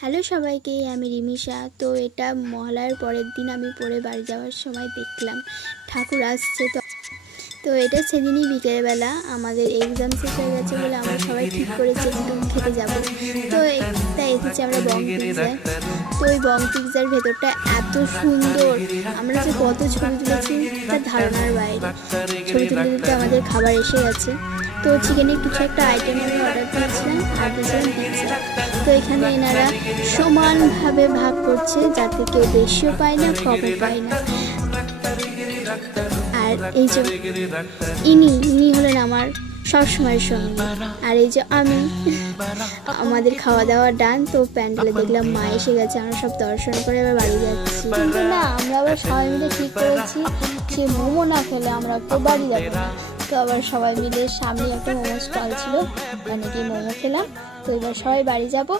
Hello সবাইকে, আমি রিমিশা। তো এটা মহালয়ার পরের দিন আমি পরে বাড়ি যাওয়ার সময় দেখলাম ঠাকুর আসছে। তো এটা সেদিনই বিকেলবেলা আমাদের এক্সাম শেষ হয়ে গেছে বলে আমরা সবাই ঠিক করেছি একটু খেতে যাব। তো একটা এসেছি আমরা বং পিৎজায়। তো ওই বং পিৎজার ভেতরটা এত সুন্দর, আমরা যে কত ছবি তুলেছি তার ধারণার বাইরে। ছবি তুলতে তুলতে আমাদের খাবার এসে গেছে। তো চিকেনের কিছু একটা আইটেম আমি অর্ডার দিয়েছিলাম আর দিয়েছিলাম পিৎজা। তো এখানে এনারা সমানভাবে ভাগ করছে, যাতে কেউ বেশিও পায় না কমও পায় না। আর এই যে ইনি হলেন আমার সবসময়ের সঙ্গে। আর এই যে আমি, আমাদের খাওয়া দাওয়া ডান। তো প্যান্ডেলে দেখলাম মা এসে গেছে, আমরা সব দর্শন করে এবার বাড়ি যাচ্ছি। কিন্তু না, আমরা আবার সবাই মিলে ঠিক করেছি যে মোমো না খেলে আমরা তো বাড়ি যাবো না। তো আবার সবাই মিলে সামনে একটা মোমো স্টল ছিল, অনেকে মোমো খেলাম। তো এবার সবাই বাড়ি যাবো।